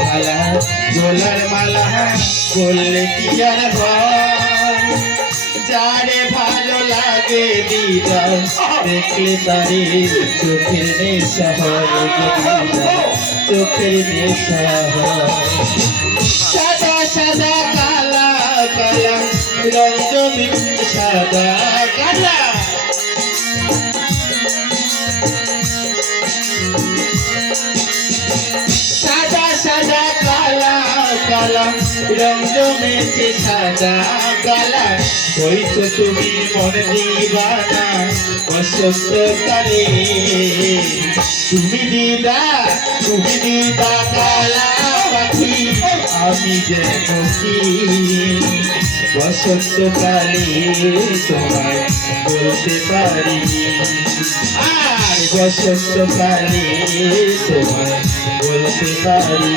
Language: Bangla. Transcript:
ঢালা গোলার মালা বললে কি আর হয়, যারে ভালো লাগে দিদার দেখলে তারে চোখের নেশা হয়, চোখের নেশা হয়। সাদা সাদা কালা কালা রঞ্জনী সাদা কালা, সাদা সাদা কালা কালা রং জমেছে সাদা কালা, হইছো তুমি মন দিবানা বসন্তকালে। তুমি দিদা কালা পাখি, আমি যেন কি বসন্তকালে তোমায় বলতে পারি, আর বসন্তকালে তোমায় বলতে পারি।